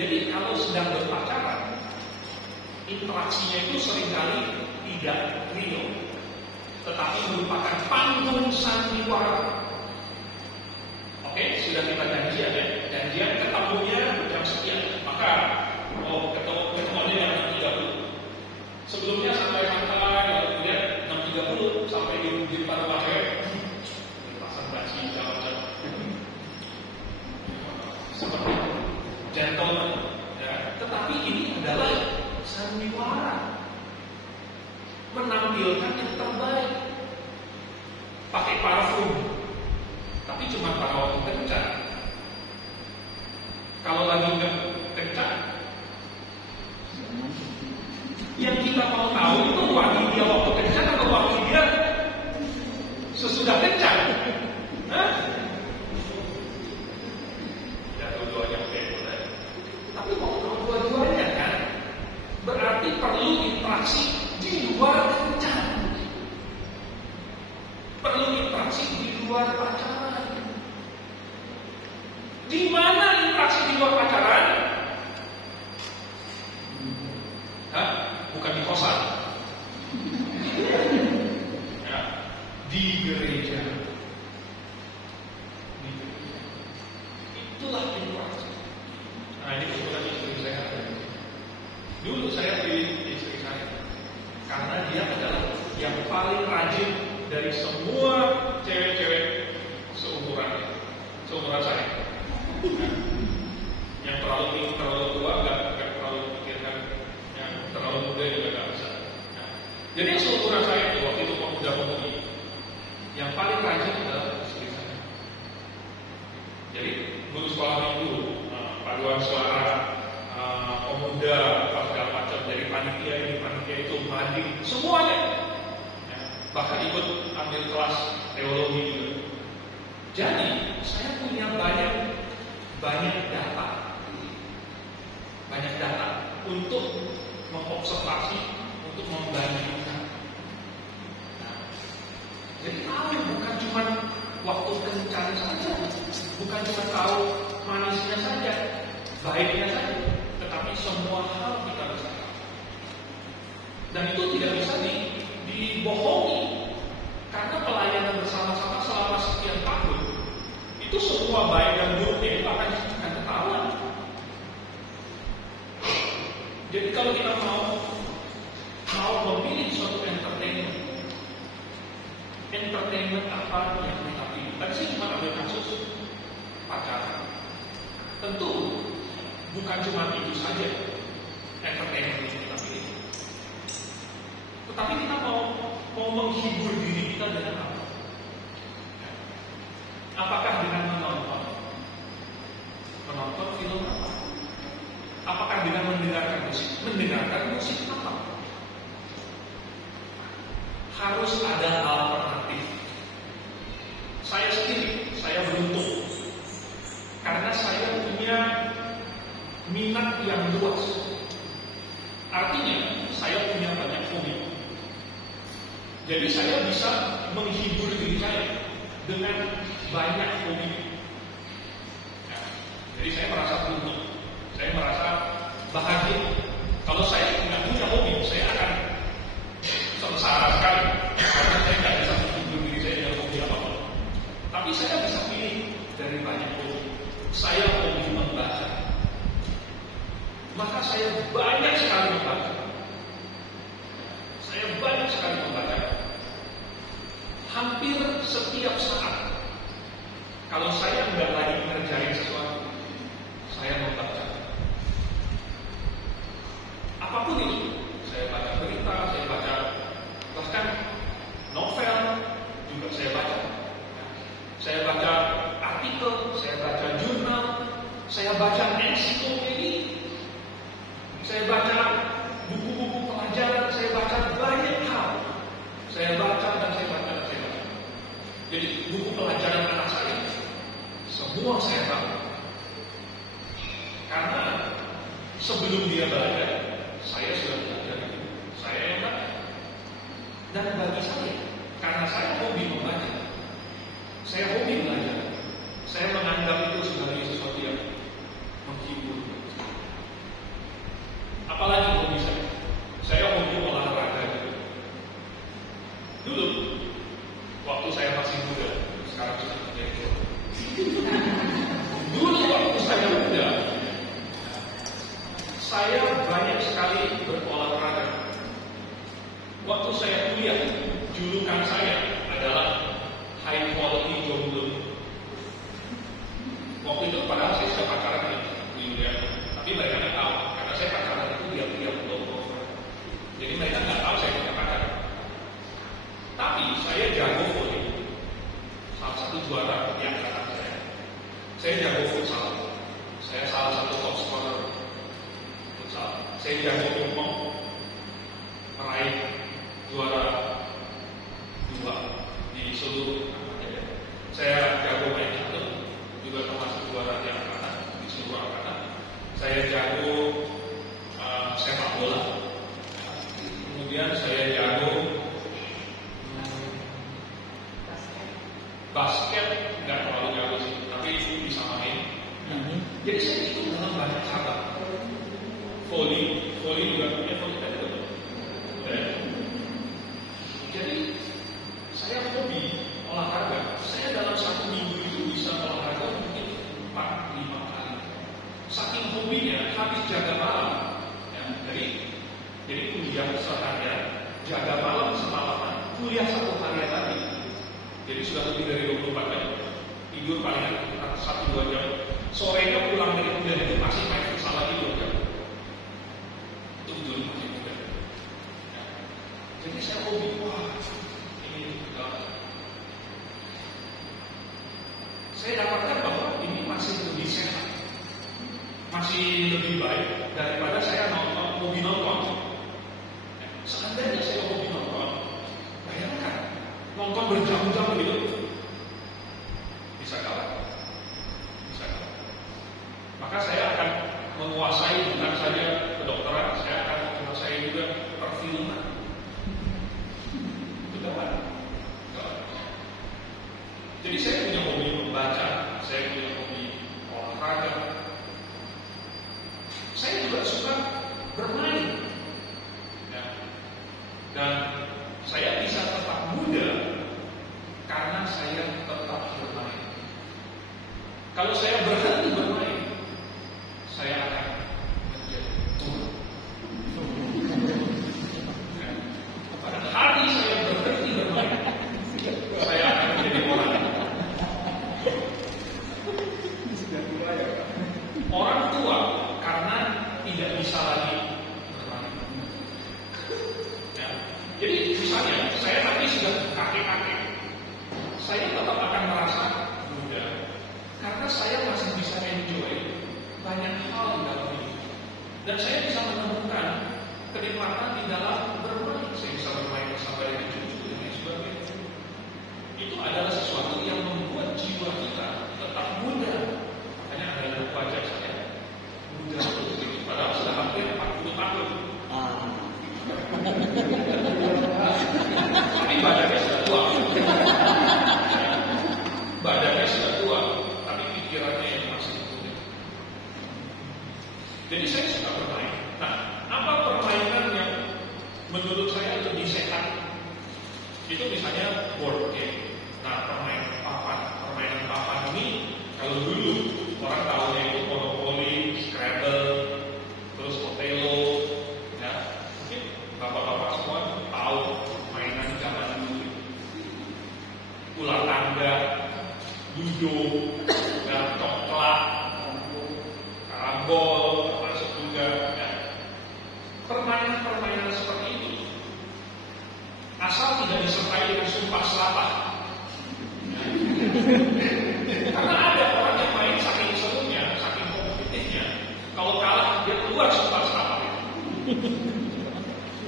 Jadi kalau sedang berpacaran, interaksinya itu seringkali tidak real, tetapi merupakan panggung sandiwara. Oke, sudah kita janjian ya. Janjian ketemunya jam sekian. Maka ketemuannya jam 6.30. Sebelumnya santai-santai, kemudian 6.30 sampai di depan rumah cewek. Pasang baci jam-jam. Seperti gentleman. Ya. Tetapi ini adalah sandiwara. Menampilkan yang terbaik. Pakai parfum. Tapi cuma pada waktu kencan. Kalau lagi nggak kencan, yang kita mau tahu itu wangi dia waktu kencan atau wangi dia sesudah kencan. Ya dua-duanya boleh. Tapi mau tahu dua-duanya kan, berarti perlu interaksi di luar kencan. Perlu interaksi di luar pacaran. Di mana interaksi di luar pacaran? Bukan di kosan. Ya, di gereja. Itulah interaksi. Nah, ini kebetulan istri saya. Dulu saya pilih istri saya karena dia adalah yang paling rajin dari semua cewek-cewek seumuran saya. Yang terlalu tua nggak terlalu pikirkan, yang terlalu muda juga nggak bisa. Jadi yang seumuran saya itu waktu itu pemuda-pemudi, yang paling rajin adalah istri saya. Jadi guru sekolah minggu, paduan suara, pemuda, segala macam, dari panitia ini, panitia itu, mandi, semuanya. Bahkan ikut ambil kelas teologi juga. Jadi saya punya banyak data untuk mengobservasi, untuk membandingkan. Jadi tahu bukan cuma waktu kencan saja, bukan cuma tahu manisnya saja, baiknya saja, tetapi semua hal kita bisa tahu. Dan itu tidak bisa dibohongi, karena pelayanan bersama-sama selama sekian tahun itu semua baik dan buruknya itu akan ketahuan. Jadi kalau kita mau memilih suatu entertainment apa yang kita pilih? Tadi saya cuma ambil kasus pacaran. Tentu bukan cuma itu saja entertainment yang kita pilih, tetapi kita mau menghibur diri kita dengan apa? Apakah dengan menonton film apa? Apakah dengan mendengarkan musik? Mendengarkan musik apa? Harus ada alternatif. Saya sendiri, saya beruntung karena saya punya minat yang luas. Artinya, saya punya banyak hobi. Jadi saya bisa menghibur diri saya dengan banyak hobi. Jadi saya merasa beruntung, saya merasa bahagia. Kalau saya tidak punya hobi, saya akan sengsara sekali karena saya tidak bisa menghibur diri saya dengan hobi apapun. Tapi saya bisa pilih dari banyak hobi. Saya hobi saya banyak sekali membaca. Saya banyak sekali membaca. Hampir setiap saat. Kalau saya nggak lagi ngerjain sesuatu, saya membaca. Apapun itu, saya baca berita, saya baca bahkan novel juga saya baca. Saya baca artikel, saya baca jurnal, saya baca ensiklopedia, saya baca buku-buku pelajaran, saya baca banyak hal. Saya baca dan saya baca dan saya baca. Jadi buku pelajaran anak saya semua saya tahu. Karena sebelum dia belajar, saya sudah belajar. Saya yang baca. Dan bagi saya, karena saya hobi membaca, saya hobi belajar, saya menganggap itu sebagai sesuatu yang menghibur. Apalagi hobi saya. Saya hobi olahraga. Dulu, waktu saya masih muda, sekarang sudah menjadi tua. Dulu waktu saya muda, saya banyak sekali berolahraga. Waktu saya kuliah, julukan saya adalah high quality jomblo. Waktu itu padahal saya sudah pacaran di India, tapi mereka nggak tahu karena saya pacaran itu dia belum. Jadi mereka nggak tahu saya punya pacar. Tapi saya jago volley. Salah satu juara yang angkatan saya. Saya jago futsal. Saya salah satu top scorer futsal. Saya jago pingpong, meraih juara 2 di seluruh angkatan. Saya jago main catur, juga termasuk juara di angkatan di seluruh angkatan. Saya jago sepak bola. Kemudian saya jago basket, nggak terlalu jago sih, tapi bisa main. Jadi saya itu dalam banyak cabang. Volley juga punya volley tadi betul. Jadi saya hobi olahraga. Saya dalam 1 minggu itu bisa olahraga mungkin 4-5 kali. Saking hobinya habis jaga malam. Ya, jadi kuliah seharian, jaga malam semalaman, kuliah 1 hari lagi. Jadi sudah lebih dari 24 jam. Tidur paling 1-2 jam. Sorenya pulang dari kuliah itu masih main futsal lagi 2 jam. Itu jujur masih muda. Ya. Jadi saya hobi, wah ini saya dapatkan bahwa ini masih lebih sehat, masih lebih baik daripada saya hobi nonton. Ya. Seandainya saya hobi nonton, bayangkan nonton berjam-jam gitu, bisa kalah. Maka saya akan menguasai bukan saja kedokteran, saya akan menguasai juga perfilman. Betul kan? Jadi saya punya hobi membaca, saya punya hobi olahraga. Saya juga suka bermain. Ya. Dan saya bisa tetap muda karena saya tetap bermain. Kalau saya berhenti bermain, saya akan menjadi tua. Pada hari saya berhenti bermain, saya akan menjadi orang. Orang tua karena tidak bisa lagi bermain. Ya. Jadi misalnya saya nanti sudah kakek-kakek, saya tetap akan merasa muda karena saya masih bisa enjoy banyak hal di dalam hidup. Dan saya bisa menemukan kenikmatan di dalam bermain. Saya bisa bermain bersama dengan cucu dan lain sebagainya. Itu adalah sesuatu yang membuat jiwa kita tetap muda. Makanya ada dalam wajah saya muda begitu. Padahal sudah hampir 40 tahun. Tapi badannya sudah tua. Badannya sudah tua, tapi pikirannya yang masih muda. Jadi saya suka bermain. Nah, apa permainan yang menurut saya lebih sehat? Itu misalnya board game. Nah, permainan papan ini kalau dulu orang tahunya itu monopoli, Scrabble, terus Otelo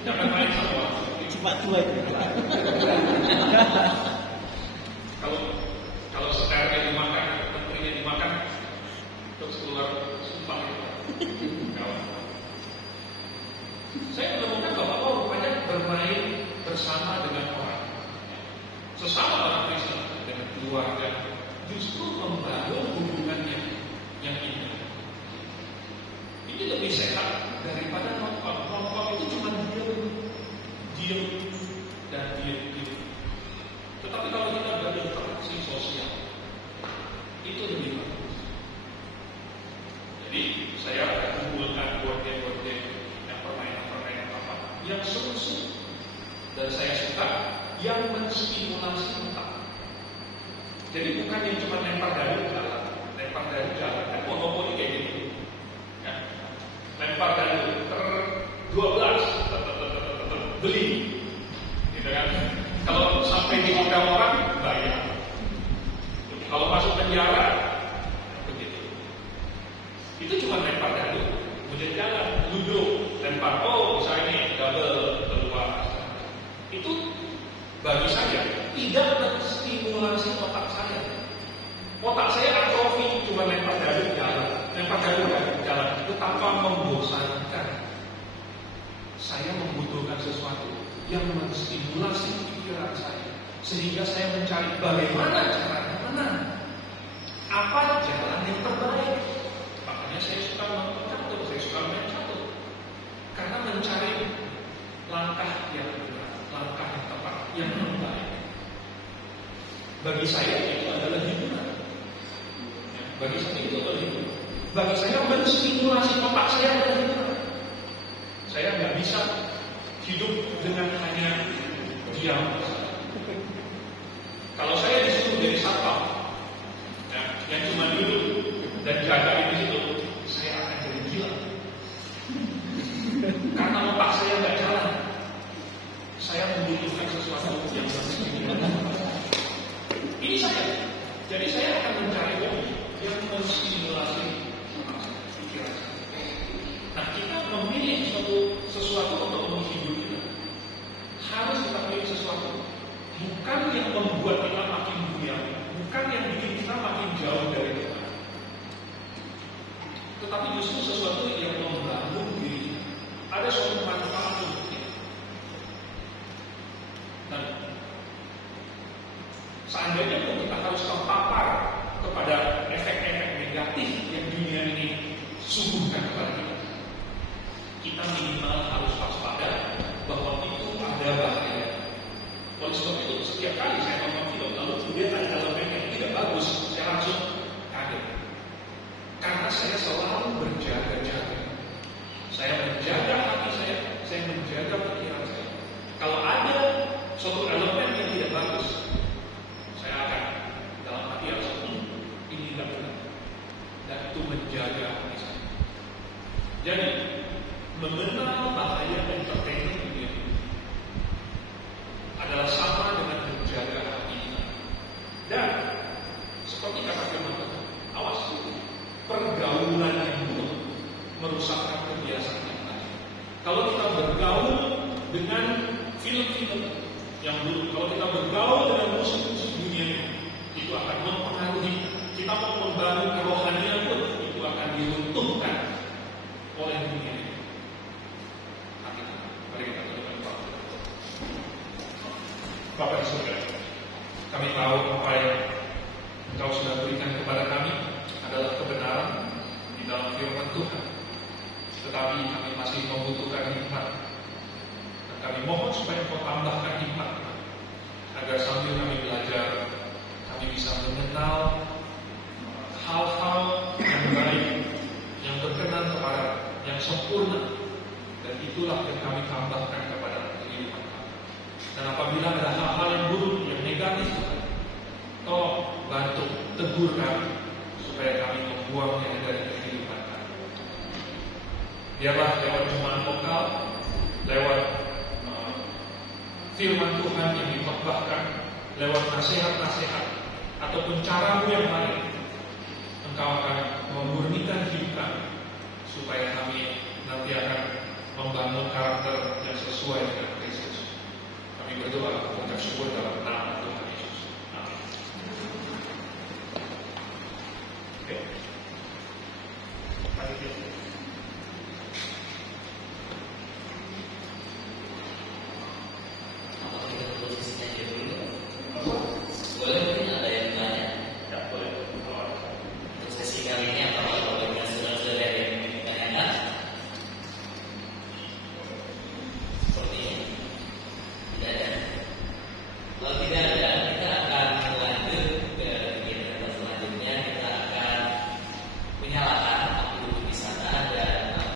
Jangan main sama orang. Cepat tua itu. Kalau sekarang dimakan, menterinya dimakan, terus keluar sumpah itu. Saya menemukan bahwa rupanya bermain bersama dengan orang, sesama orang Kristen, dengan keluarga, justru membangun hubungan yang indah. Ini lebih sehat daripada nongkrong. Nongkrong itu cuma diam dan diam. Tetapi kalau kita berinteraksi sosial, itu lebih bagus. Jadi saya akan kumpulkan gorden yang permainan apa yang seru-seru, dan saya suka yang menstimulasi otak. Jadi bukan yang cuma lempar dari jalan. Kan monopoli kayak gitu. Ya. Lempar dari 12 beli, gitu kan? Kalau sampai di hotel orang bayar. Kalau masuk penjara begitu. Itu cuma lempar dari, kemudian jalan, duduk, lempar. Oh, misalnya double keluar. Itu bagi saya tidak menstimulasi otak saya. Otak saya atrofi, cuma lempar dari jalan, itu tanpa membosankan. Saya membutuhkan sesuatu yang menstimulasi pikiran saya, sehingga saya mencari bagaimana caranya menang, apa jalan yang terbaik. Makanya saya suka nonton catur, saya suka main catur, karena mencari langkah yang benar, langkah yang tepat, yang terbaik. Bagi saya itu adalah hiburan. Bagi saya itu adalah hiburan. Bagi saya menstimulasi otak saya adalah hiburan. Saya nggak bisa hidup dengan hanya diam. Kalau saya disuruh jadi satpam, yang cuma duduk dan jaga di situ, saya akan jadi gila. Karena otak saya nggak jalan. Saya membutuhkan sesuatu yang menstimulasi. Ini saya. Jadi saya akan mencari yang menstimulasi pikiran saya. Nah, kita memilih sesuatu untuk menghibur kita. Harus kita pilih sesuatu, bukan yang membuat kita makin buyar, bukan yang bikin kita makin jauh dari Tuhan, tetapi justru sesuatu yang membangun diri kita. Ada suatu manfaat untuk kita. Dan seandainya pun kita harus terpapar kepada efek-efek negatif yang dunia ini suguhkan kepada kita, kita minimal harus waspada bahwa itu ada bahaya. Oleh sebab itu, setiap kali saya nonton film lalu kemudian ada elemen yang tidak bagus, saya langsung kaget. Karena saya selalu berjaga-jaga. Saya menjaga hati saya menjaga pikiran saya. Kalau ada suatu elemen yang tidak bagus, saya akan dalam hati langsung ini tidak benar. Dan itu menjaga hati saya. Jadi mengenal bahaya entertainment dunia adalah sama dengan menjaga hati kita. Dan seperti kata firman Tuhan, awas, pergaulan yang buruk merusakkan kebiasaan yang baik. Kalau kita bergaul dengan film-film yang buruk, kalau kita bergaul dengan musuh-musuh dunia, itu akan mempengaruhi kita mau membangun kerohanian pun itu akan diruntuhkan oleh dunia ini. Mari kita tutup doa. Bapa di surga, kami tahu apa yang Engkau sudah berikan kepada kami adalah kebenaran di dalam firman Tuhan. Tetapi kami masih membutuhkan hikmat. Dan kami mohon supaya Engkau tambahkan hikmat, agar sambil kami belajar, kami bisa mengenal hal-hal yang baik, yang berkenan kepada, yang sempurna. Dan itulah yang kami tambahkan kepada kehidupan kami. Dan apabila ada hal-hal yang buruk, yang negatif, tolong bantu, tegur kami, supaya kami membuangnya dari kehidupan kami. Biarlah lewat jemaat lokal, lewat firman Tuhan yang dikhotbahkan, lewat nasihat-nasihat, ataupun caramu yang lain, Engkau akan memurnikan hidup kami, supaya kami nanti akan membangun karakter yang sesuai dengan Kristus. Kami berdoa mengucap syukur dalam nama Tuhan